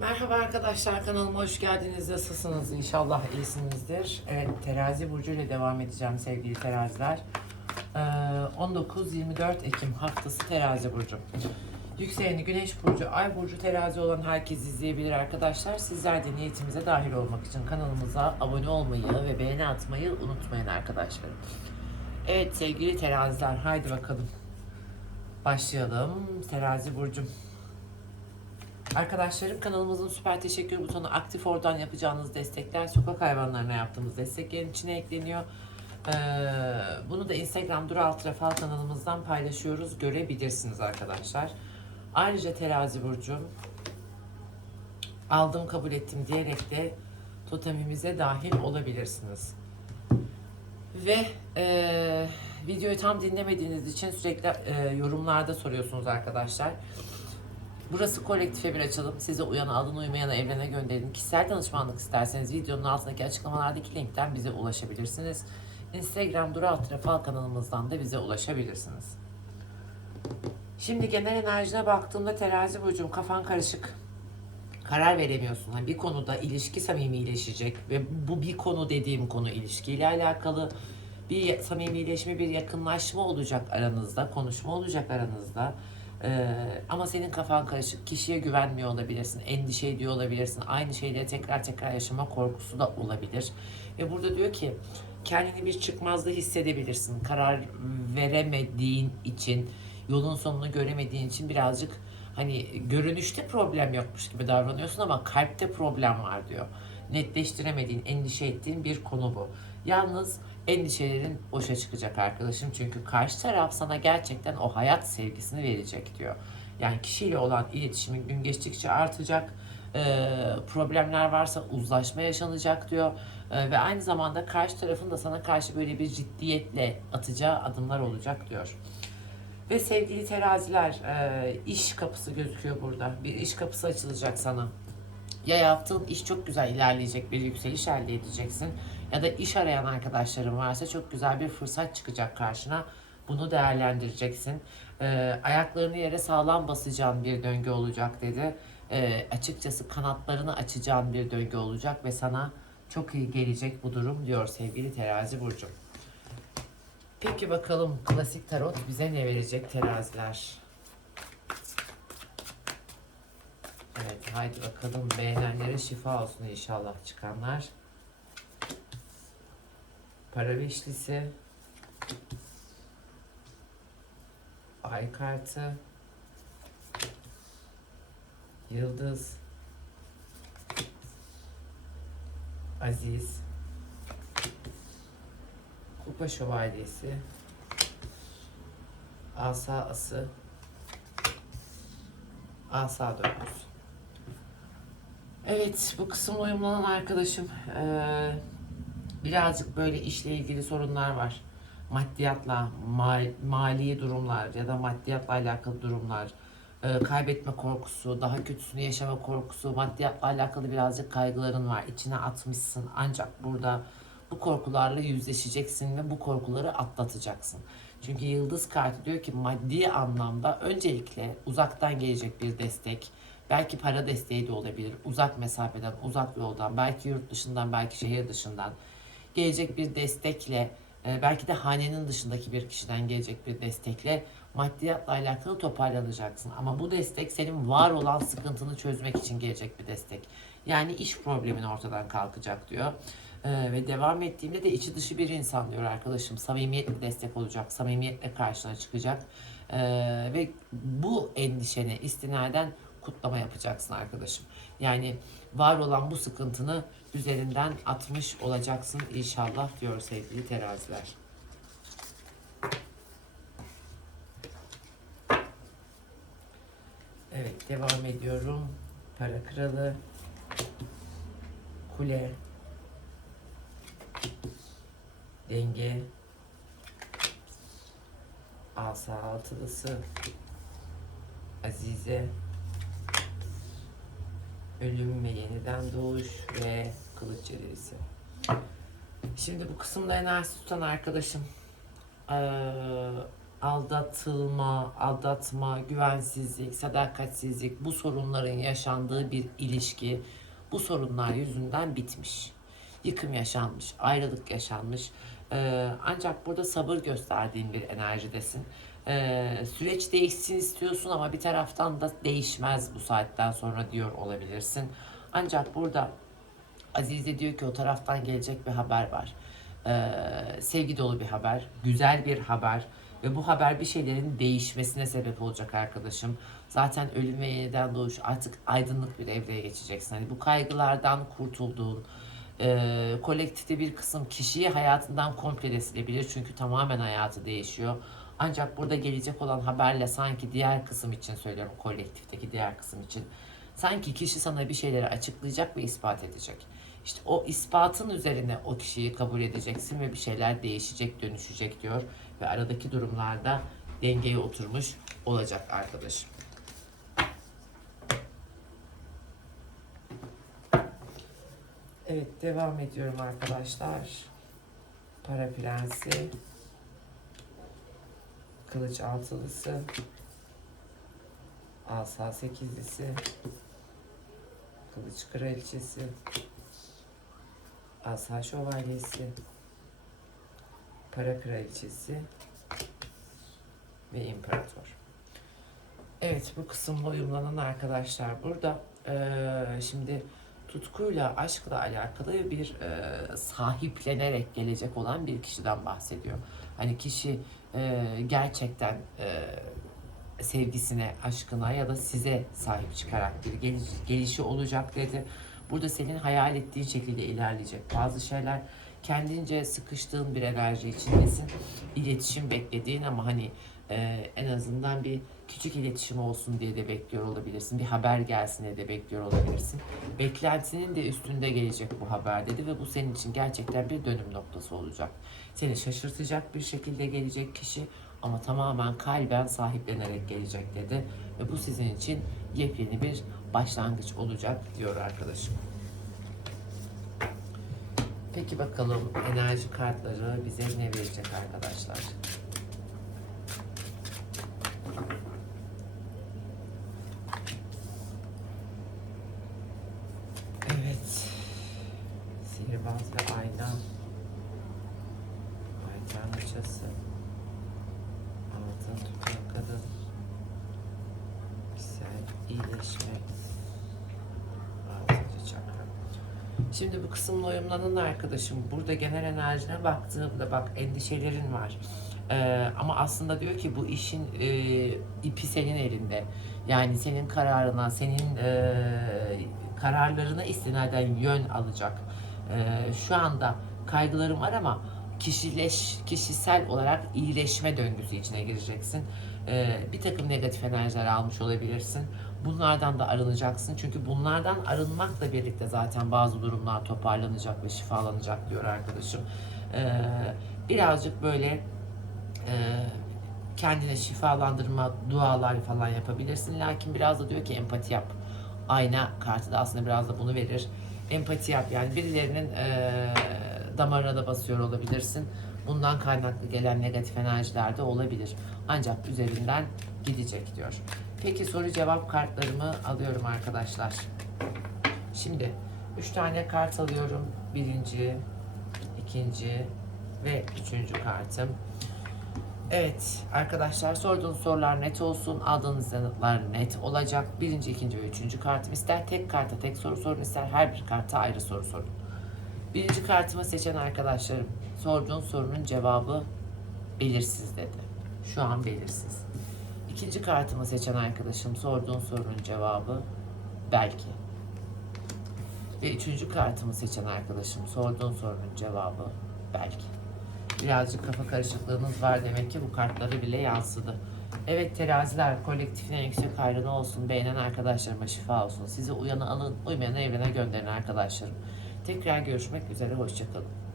Merhaba arkadaşlar kanalıma hoş geldiniz. Nasılsınız? İnşallah iyisinizdir. Evet terazi burcu ile devam edeceğim sevgili teraziler. Ee, 19-24 Ekim haftası terazi burcu. Yükseleni güneş burcu, ay burcu terazi olan herkes izleyebilir arkadaşlar. Sizler de niyetimize dahil olmak için kanalımıza abone olmayı ve beğeni atmayı unutmayın arkadaşlar. Evet sevgili teraziler haydi bakalım. Başlayalım. Terazi burcum. Arkadaşlarım kanalımızın süper teşekkür butonu aktif oradan yapacağınız destekler sokak hayvanlarına yaptığımız desteklerin içine ekleniyor. Ee, bunu da Instagram Duru Alt Rafal kanalımızdan paylaşıyoruz. Görebilirsiniz arkadaşlar. Ayrıca terazi burcum aldım kabul ettim diyerek de totemimize dahil olabilirsiniz. Ve e, videoyu tam dinlemediğiniz için sürekli e, yorumlarda soruyorsunuz arkadaşlar. Burası kolektife bir açılım. Size uyana alın, uymayana evrene gönderin. Kişisel danışmanlık isterseniz videonun altındaki açıklamalardaki linkten bize ulaşabilirsiniz. Instagram Duru Alt Fal kanalımızdan da bize ulaşabilirsiniz. Şimdi genel enerjine baktığımda terazi burcum kafan karışık. Karar veremiyorsun. Hani bir konuda ilişki samimileşecek ve bu bir konu dediğim konu ilişkiyle alakalı bir samimileşme, bir yakınlaşma olacak aranızda, konuşma olacak aranızda. Ee, ama senin kafan karışık, kişiye güvenmiyor olabilirsin, endişe ediyor olabilirsin, aynı şeyleri tekrar tekrar yaşama korkusu da olabilir. Ve burada diyor ki kendini bir çıkmazda hissedebilirsin. Karar veremediğin için, yolun sonunu göremediğin için birazcık hani görünüşte problem yokmuş gibi davranıyorsun ama kalpte problem var diyor. Netleştiremediğin, endişe ettiğin bir konu bu. Yalnız endişelerin boşa çıkacak arkadaşım. Çünkü karşı taraf sana gerçekten o hayat sevgisini verecek diyor. Yani kişiyle olan iletişimin gün geçtikçe artacak. Ee, problemler varsa uzlaşma yaşanacak diyor. Ee, ve aynı zamanda karşı tarafın da sana karşı böyle bir ciddiyetle atacağı adımlar olacak diyor. Ve sevgili teraziler, e, iş kapısı gözüküyor burada. Bir iş kapısı açılacak sana. Ya yaptığın iş çok güzel ilerleyecek, bir yükseliş elde edeceksin. Ya da iş arayan arkadaşların varsa çok güzel bir fırsat çıkacak karşına. Bunu değerlendireceksin. E, ayaklarını yere sağlam basacağın bir döngü olacak dedi. E, açıkçası kanatlarını açacağın bir döngü olacak ve sana çok iyi gelecek bu durum diyor sevgili terazi burcum. Peki bakalım klasik tarot bize ne verecek teraziler? Evet haydi bakalım beğenenlere şifa olsun inşallah çıkanlar. Para beşlisi. Ay kartı. Yıldız. Aziz. Kupa şövalyesi. Asa ası. Asa dokuz. Evet bu kısımla uyumlanan arkadaşım eee, birazcık böyle işle ilgili sorunlar var. Maddiyatla, mal, mali durumlar ya da maddiyatla alakalı durumlar, eee, kaybetme korkusu, daha kötüsünü yaşama korkusu, maddiyatla alakalı birazcık kaygıların var. İçine atmışsın ancak burada bu korkularla yüzleşeceksin ve bu korkuları atlatacaksın. Çünkü yıldız kartı diyor ki maddi anlamda öncelikle uzaktan gelecek bir destek, belki para desteği de olabilir, uzak mesafeden, uzak yoldan, belki yurt dışından, belki şehir dışından gelecek bir destekle, e, belki de hanenin dışındaki bir kişiden gelecek bir destekle maddiyatla alakalı toparlanacaksın. Ama bu destek senin var olan sıkıntını çözmek için gelecek bir destek. Yani iş problemin ortadan kalkacak diyor. Ee, ve devam ettiğimde de içi dışı bir insan diyor arkadaşım. Samimiyetle destek olacak, samimiyetle karşına çıkacak. Ee, ve bu endişene istinaden kutlama yapacaksın arkadaşım. Yani var olan bu sıkıntını üzerinden atmış olacaksın inşallah diyor sevgili teraziler. Evet devam ediyorum. Para kralı, kule, denge, asa altılısı, azize, ölüm ve yeniden doğuş ve kılıç ceririsi. Şimdi bu kısımda enerji tutan arkadaşım eee, aldatılma, aldatma, güvensizlik, sadakatsizlik bu sorunların yaşandığı bir ilişki bu sorunlar yüzünden bitmiş. Yıkım yaşanmış, ayrılık yaşanmış. Ee, ancak burada sabır gösterdiğin bir enerjidesin. Ee, süreç değişsin istiyorsun ama bir taraftan da değişmez bu saatten sonra diyor olabilirsin. Ancak burada Azize diyor ki o taraftan gelecek bir haber var. Ee, sevgi dolu bir haber, güzel bir haber ve bu haber bir şeylerin değişmesine sebep olacak arkadaşım. Zaten ölüm ve yeniden doğuş artık aydınlık bir evreye geçeceksin. Hani bu kaygılardan kurtulduğun, e, kolektifte bir kısım kişiyi hayatından komple silebilir. Çünkü tamamen hayatı değişiyor. Ancak burada gelecek olan haberle sanki diğer kısım için söylüyorum kolektifteki diğer kısım için. Sanki kişi sana bir şeyleri açıklayacak ve ispat edecek. İşte o ispatın üzerine o kişiyi kabul edeceksin ve bir şeyler değişecek, dönüşecek diyor. Ve aradaki durumlarda dengeye oturmuş olacak arkadaşım. Evet devam ediyorum arkadaşlar. Para prensi. Kılıç altılısı. Asa sekizlisi. Kılıç kraliçesi. Asa şövalyesi. Para kraliçesi. Ve imparator. Evet bu kısımla uyumlanan arkadaşlar burada eee, şimdi tutkuyla aşkla alakalı bir eee, sahiplenerek gelecek olan bir kişiden bahsediyor. Hani kişi eee, gerçekten eee, sevgisine, aşkına ya da size sahip çıkarak bir geliş, gelişi olacak dedi. Burada senin hayal ettiğin şekilde ilerleyecek. Bazı şeyler kendince sıkıştığın bir enerji içindesin. İletişim beklediğin ama hani e, en azından bir küçük iletişim olsun diye de bekliyor olabilirsin. Bir haber gelsin diye de bekliyor olabilirsin. Beklentinin de üstünde gelecek bu haber dedi ve bu senin için gerçekten bir dönüm noktası olacak. Seni şaşırtacak bir şekilde gelecek kişi ama tamamen kalben sahiplenerek gelecek dedi. Ve bu sizin için yepyeni bir başlangıç olacak diyor arkadaşım. Peki bakalım enerji kartları bize ne verecek arkadaşlar? Evet. Sihirbaz ve ayna. Ay tanrıçası. Altın tutan kadın. Güzel iyileşme. Altıncı. Şimdi bu kısımla uyumlanan arkadaşım burada genel enerjine baktığımda bak endişelerin var. Ee, ama aslında diyor ki bu işin e, ipi senin elinde. Yani senin kararına, senin e, kararlarına istinaden yön alacak. E, şu anda kaygılarım var ama kişileş, kişisel olarak iyileşme döngüsü içine gireceksin. E, bir takım negatif enerjiler almış olabilirsin. Bunlardan da arınacaksın. Çünkü bunlardan arınmakla birlikte zaten bazı durumlar toparlanacak ve şifalanacak diyor arkadaşım. E, birazcık böyle e, kendine şifalandırma dualar falan yapabilirsin. Lakin biraz da diyor ki empati yap. Ayna kartı da aslında biraz da bunu verir. Empati yap yani birilerinin e, damarına da basıyor olabilirsin. Bundan kaynaklı gelen negatif enerjiler de olabilir. Ancak üzerinden gidecek diyor. Peki soru cevap kartlarımı alıyorum arkadaşlar. Şimdi üç tane kart alıyorum. Birinci, ikinci ve üçüncü kartım. Evet arkadaşlar sorduğunuz sorular net olsun. Aldığınız yanıtlar net olacak. Birinci, ikinci ve üçüncü kartım. ister tek karta tek soru sorun ister her bir karta ayrı soru sorun. Birinci kartımı seçen arkadaşlarım sorduğun sorunun cevabı belirsiz dedi. Şu an belirsiz. İkinci kartımı seçen arkadaşım sorduğun sorunun cevabı belki. Ve üçüncü kartımı seçen arkadaşım sorduğun sorunun cevabı belki. Birazcık kafa karışıklığınız var demek ki bu kartları bile yansıdı. Evet teraziler kolektifin en yüksek hayrına olsun. Beğenen arkadaşlarıma şifa olsun. Sizi uyanı alın, uymayanı evrene gönderin arkadaşlarım. Tekrar görüşmek üzere. Hoşçakalın.